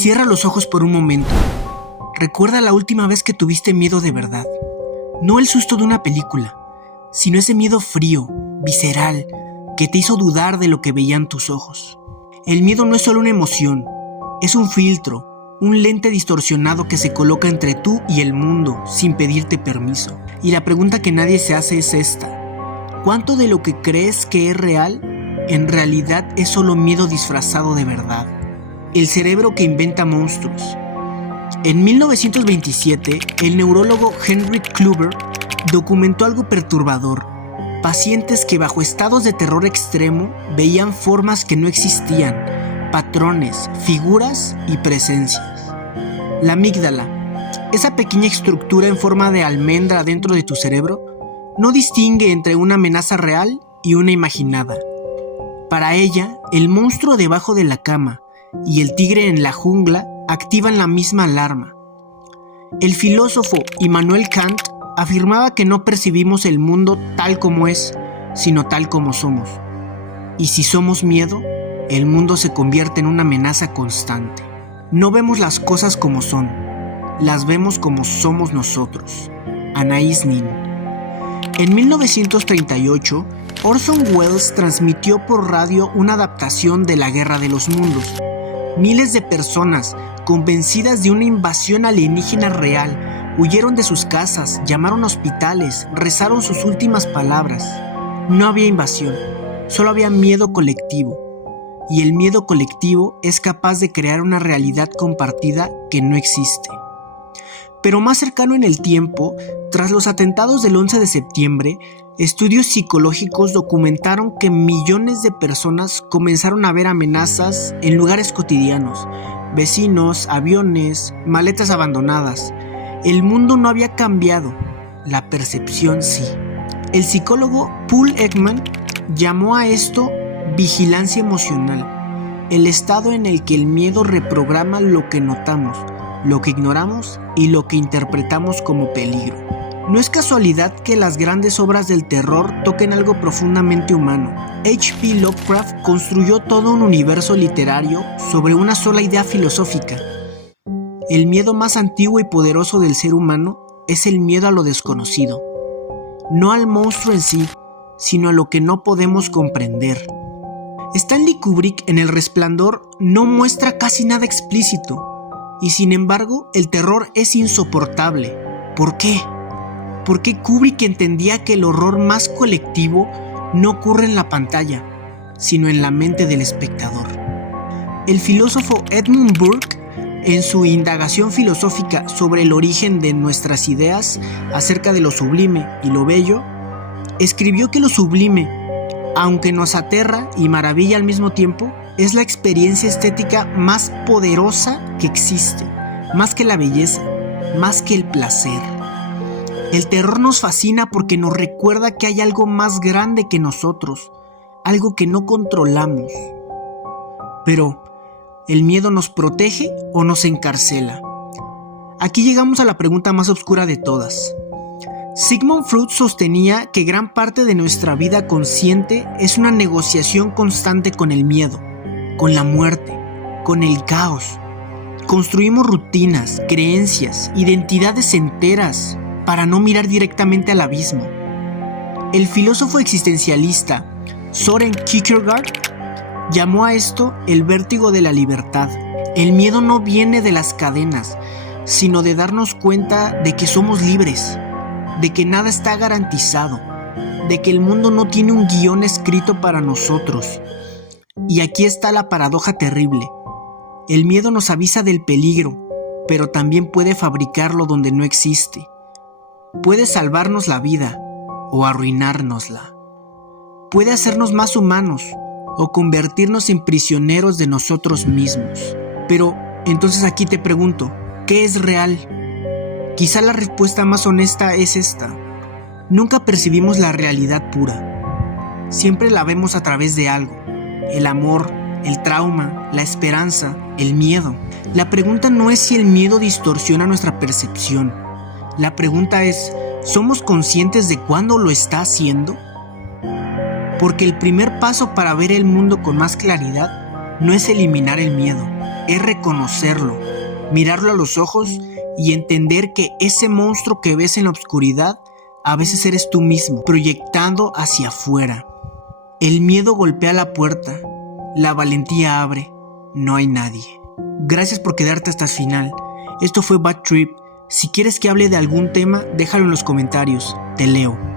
Cierra los ojos por un momento. Recuerda la última vez que tuviste miedo de verdad. No el susto de una película, sino ese miedo frío, visceral, que te hizo dudar de lo que veían tus ojos. El miedo no es solo una emoción, es un filtro, un lente distorsionado que se coloca entre tú y el mundo sin pedirte permiso. Y la pregunta que nadie se hace es esta: ¿cuánto de lo que crees que es real, en realidad es solo miedo disfrazado de verdad? El cerebro que inventa monstruos. En 1927, el neurólogo Henry Kluver documentó algo perturbador: pacientes que bajo estados de terror extremo veían formas que no existían, patrones, figuras y presencias. La amígdala, esa pequeña estructura en forma de almendra dentro de tu cerebro, no distingue entre una amenaza real y una imaginada. Para ella, el monstruo debajo de la cama y el tigre en la jungla activan la misma alarma. El filósofo Immanuel Kant afirmaba que no percibimos el mundo tal como es, sino tal como somos. Y si somos miedo, el mundo se convierte en una amenaza constante. No vemos las cosas como son, las vemos como somos nosotros. Anais Nin. En 1938, Orson Welles transmitió por radio una adaptación de La Guerra de los Mundos. Miles de personas, convencidas de una invasión alienígena real, huyeron de sus casas, llamaron a hospitales, rezaron sus últimas palabras. No había invasión, solo había miedo colectivo. Y el miedo colectivo es capaz de crear una realidad compartida que no existe. Pero más cercano en el tiempo, tras los atentados del 11 de septiembre, estudios psicológicos documentaron que millones de personas comenzaron a ver amenazas en lugares cotidianos: vecinos, aviones, maletas abandonadas. El mundo no había cambiado, la percepción sí. El psicólogo Paul Ekman llamó a esto vigilancia emocional, el estado en el que el miedo reprograma lo que notamos, lo que ignoramos y lo que interpretamos como peligro. No es casualidad que las grandes obras del terror toquen algo profundamente humano. H.P. Lovecraft construyó todo un universo literario sobre una sola idea filosófica. El miedo más antiguo y poderoso del ser humano es el miedo a lo desconocido. No al monstruo en sí, sino a lo que no podemos comprender. Stanley Kubrick en El Resplandor no muestra casi nada explícito, y sin embargo el terror es insoportable. ¿Por qué? Porque Kubrick entendía que el horror más colectivo no ocurre en la pantalla, sino en la mente del espectador. El filósofo Edmund Burke, en su indagación filosófica sobre el origen de nuestras ideas acerca de lo sublime y lo bello, escribió que lo sublime, aunque nos aterra y maravilla al mismo tiempo, es la experiencia estética más poderosa que existe, más que la belleza, más que el placer. El terror nos fascina porque nos recuerda que hay algo más grande que nosotros, algo que no controlamos. Pero, ¿el miedo nos protege o nos encarcela? Aquí llegamos a la pregunta más oscura de todas. Sigmund Freud sostenía que gran parte de nuestra vida consciente es una negociación constante con el miedo, con la muerte, con el caos. Construimos rutinas, creencias, identidades enteras para no mirar directamente al abismo. El filósofo existencialista Søren Kierkegaard llamó a esto el vértigo de la libertad. El miedo no viene de las cadenas, sino de darnos cuenta de que somos libres, de que nada está garantizado, de que el mundo no tiene un guión escrito para nosotros. Y aquí está la paradoja terrible. El miedo nos avisa del peligro, pero también puede fabricarlo donde no existe. Puede salvarnos la vida o arruinárnosla. Puede hacernos más humanos o convertirnos en prisioneros de nosotros mismos. Pero entonces aquí te pregunto, ¿qué es real? Quizá la respuesta más honesta es esta: nunca percibimos la realidad pura. Siempre la vemos a través de algo: el amor, el trauma, la esperanza, el miedo. La pregunta no es si el miedo distorsiona nuestra percepción. La pregunta es, ¿somos conscientes de cuándo lo está haciendo? Porque el primer paso para ver el mundo con más claridad no es eliminar el miedo, es reconocerlo, mirarlo a los ojos y entender que ese monstruo que ves en la oscuridad a veces eres tú mismo, proyectando hacia afuera. El miedo golpea la puerta, la valentía abre, no hay nadie. Gracias por quedarte hasta el final. Esto fue Bad Trip. Si quieres que hable de algún tema, déjalo en los comentarios, te leo.